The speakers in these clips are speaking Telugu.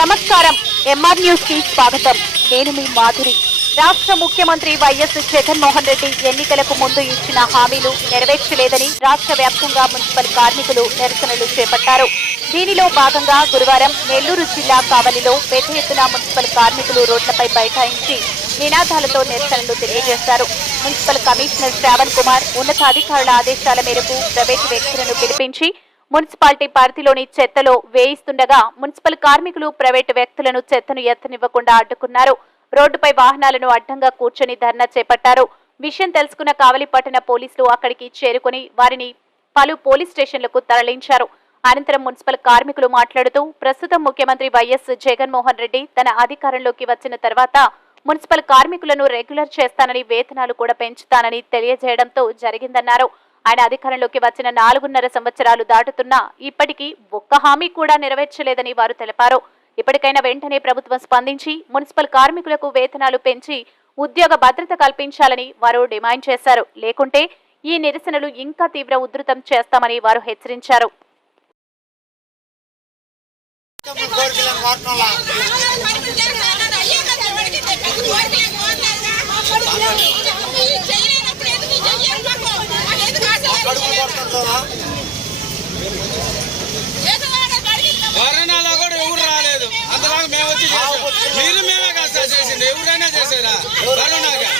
నమస్కారం. ఎంఆర్ న్యూస్ కి స్వాగతం. నేను మీ మాధురి. రాష్ట్ర ముఖ్యమంత్రి వైఎస్ జగన్మోహన్ రెడ్డి ఎన్నికలకు ముందు ఇచ్చిన హామీలు నెరవేర్చలేదని రాష్ట్ర వ్యాప్తంగా మున్సిపల్ కార్మికులు నిరసనలు చేపట్టారు. దీనిలో భాగంగా గురువారం నెల్లూరు జిల్లా కావలిలో పెద్ద ఎత్తున మున్సిపల్ కార్మికులు రోడ్లపై బైఠాయించి నినాదాలతో నిరసనలు తెలియజేశారు. మున్సిపల్ కమిషనర్ శ్రావణ్ కుమార్ ఉన్నతాధికారుల ఆదేశాల మేరకు ప్రైవేటు వ్యక్తులను పిలిపించి మున్సిపాలిటీ పరిధిలోని చెత్తలో వేయిస్తుండగా మున్సిపల్ కార్మికులు ప్రైవేటు వ్యక్తులను చెత్తను ఎత్తనివ్వకుండా అడ్డుకున్నారు. రోడ్డుపై వాహనాలను అడ్డంగా కూర్చొని ధర్నా చేపట్టారు. విషయం తెలుసుకున్న కావలి పట్టణ పోలీసులు అక్కడికి చేరుకుని వారిని పలు పోలీస్ స్టేషన్లకు తరలించారు. అనంతరం మున్సిపల్ కార్మికులు మాట్లాడుతూ ప్రస్తుతం ముఖ్యమంత్రి వైఎస్ జగన్మోహన్ రెడ్డి తన అధికారంలోకి వచ్చిన తర్వాత మున్సిపల్ కార్మికులను రెగ్యులర్ చేస్తానని వేతనాలు కూడా పెంచుతానని తెలియజేయడంతో జరిగిందన్నారు. ఆయన అధికారంలోకి వచ్చిన 4.5 సంవత్సరాలు దాటుతున్నా ఇప్పటికీ ఒక్క హామీ కూడా నెరవేర్చలేదని వారు తెలిపారు. ఇప్పటికైనా వెంటనే ప్రభుత్వం స్పందించి మున్సిపల్ కార్మికులకు వేతనాలు పెంచి ఉద్యోగ భద్రత కల్పించాలని వారు డిమాండ్ చేశారు. లేకుంటే ఈ నిరసనలు ఇంకా తీవ్ర ఉధృతం చేస్తామని వారు హెచ్చరించారు. కరోనాలో కూడా ఎవరు రాలేదు. అంతలాగా మేము వచ్చి మీరు మేమే కాస్త చేసింది. ఎవరైనా చేసారా కరోనాగా?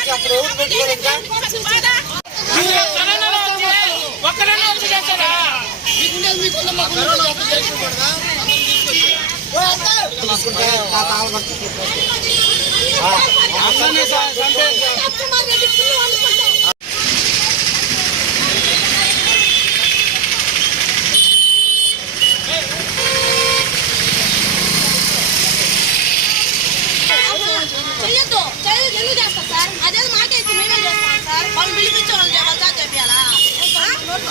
ఎందుకు చేస్తారు సార్? అదే మాకేసి మేమే చేస్తాం సార్. వాళ్ళు పిలిపించే వాళ్ళు చెప్పాలా?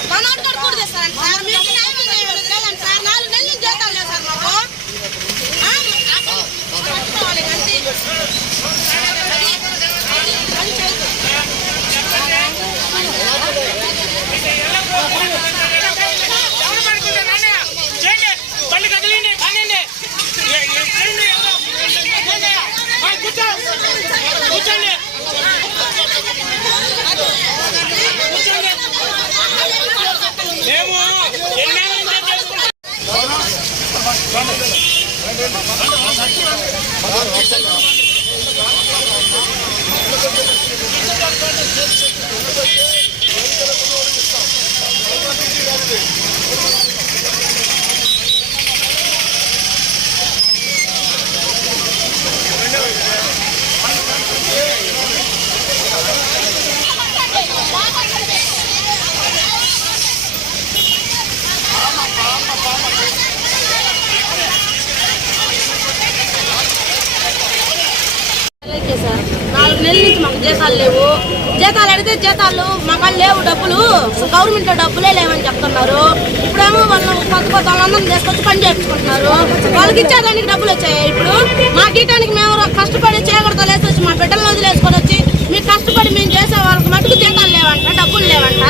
మా నాటు కూడా చేస్తారంట సార్. మీకు న్యాయం లేదండి సార్. 4 నెలల నుంచి జీతాలు లేదు సార్ మాకు. పట్టుకోవాలి అంతే. సార్ 4 నెలల నుంచి మాకు జీతాలు లేవు. జీతాలు అడిగితే జీతాలు మాకు లేవు. డబ్బులు గవర్నమెంట్ డబ్బులే లేవని చెప్తున్నారు. ఇప్పుడేమో వాళ్ళు కొత్త వాళ్ళందరం తీసుకొచ్చి పని చేయించుకుంటున్నారు. వాళ్ళకి ఇచ్చేదానికి డబ్బులు వచ్చాయి. ఇప్పుడు మాకు ఇవ్వడానికి మేము కష్టపడి చేయకూడదు లేసి వచ్చి మా బిడ్డలను వదిలేసుకొని వచ్చి మీకు కష్టపడి మేము చేసే వాళ్ళకి మటుకు జీతాలు లేవంట, డబ్బులు లేవంట.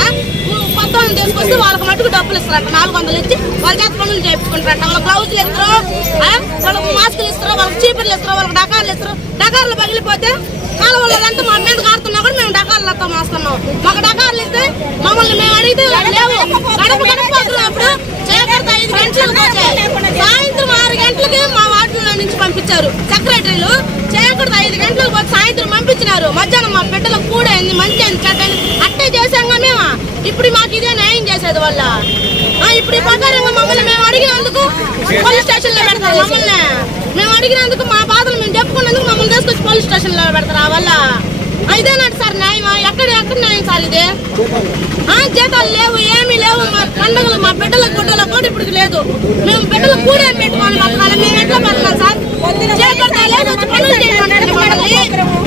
కొత్త వాళ్ళని తీసుకొస్తే వాళ్ళకి మటుకు డబ్బులు ఇస్తారంట. 400 ఇచ్చి వాళ్ళ చేత పనులు చేయించుకుంటారంట. వాళ్ళకి గ్లౌజులు ఇస్తారు, వాళ్ళకి మాస్కులు ఇస్తారు, వాళ్ళకి చీపుర్లు ఇస్తారు, వాళ్ళకి డకార్లు ఇస్తారు. డకార్లు పగిలిపోతే కాలువలంతా మా మీద కారుతున్నా కూడా మేము డకార్లతో మోస్తున్నాం. మాకు డకార్లు ఇస్తే మమ్మల్ని మేము అడిగితే లేవు. గడప పోతున్నప్పుడు చేయకూడదు 5 గంటలకు పోతే సాయంత్రం 6 గంటలకి మా వార్డులో నుంచి పంపించారు సెక్రటరీలు. చేయకూడదు 5 గంటలకు పోతే సాయంత్రం పంపించినారు. మధ్యాహ్నం మా బిడ్డలకు కూడా అయింది, మంచి అయింది, చెడ్డని అట్టే చేసాంగా మేము. ఇప్పుడు మాకు ఇదే న్యాయం చేసేది వల్ల. ఇప్పుడు ఈ ప్రకారంగా మమ్మల్ని మేము అడిగినందుకు పోలీస్ స్టేషన్ లో పెడతారు. మమ్మల్ని మేము అడిగినందుకు మా బాధలు మేము చెప్పుకున్నందుకు మమ్మల్ని తీసుకొచ్చి పోలీస్ స్టేషన్ లో పెడతారు. ఆ వల్ల ఇదేనాడు సార్ న్యాయం? ఎక్కడ న్యాయం సార్ ఇది? జీతాలు లేవు, ఏమీ లేవు. మా పండుగలు మా బిడ్డల గుడ్డల కూడా ఇప్పుడు లేదు. మేము బిడ్డలు కూడా ఏం పెట్టుకోవాలి బతకాలి? మేము ఎట్లా బతకాలి సార్? లేదు వచ్చి పనులు చేయండి. మమ్మల్ని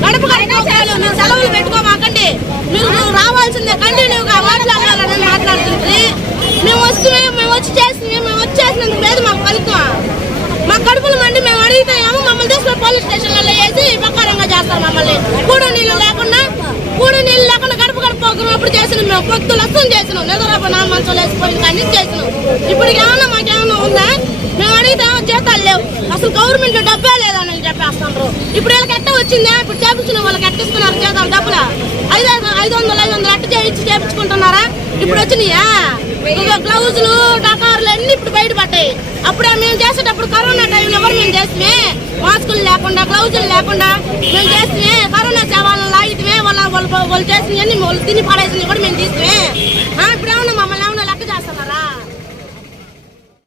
గడప గడపలు మేము సెలవులు పెట్టుకోమాకండి. మీరు రావాల్సిందే కంటిన్యూగా మాట్లాడాలని మాట్లాడుతుంది. మేము వచ్చి చేసినందుకు లేదు మాకు ఫలితం. మా కడుపులు మండి మేము అడిగితే ఏమో మమ్మల్ని తీసుకుని పోలీస్ స్టేషన్లలో వేసి ప్రకారంగా చేస్తాం. మమ్మల్ని కూడు నీళ్ళు లేకుండా గడప గడప పోకున్నప్పుడు చేసినాం. మేము పొద్దులు అస్తం చేసినాం. నిద్రపో నా మంచం వేసిపోయింది కానీ చేసినాం. ఇప్పుడు ఏమన్నా మాకేమన్నా ఉందా? మేము అడిగితే జీతాలు లేవు, అసలు గవర్నమెంట్ డబ్బే లేదని చెప్పేస్తున్నారు. ఇప్పుడు వీళ్ళకి ఎట్ట వచ్చిందా? ఇప్పుడు చేపించిన వాళ్ళకి ఎట్టిస్తున్నారు జీతాలు డబ్బులు? 500 అట్ట చేయించుకుంటున్నారా? ఇప్పుడు వచ్చినాయా గ్లౌజులు డకార్లు అన్ని ఇప్పుడు బయటపడ్డాయి. అప్పుడే మేము చేసేటప్పుడు కరోనా టైంలో కూడా మేము చేస్తే మాస్కులు లేకుండా గ్లౌజులు లేకుండా మేము చేస్తే కరోనా సేవలను లాగితే వాళ్ళు చేసినవన్నీ వాళ్ళు తిని పడేసినవి కూడా మేము తీస్తే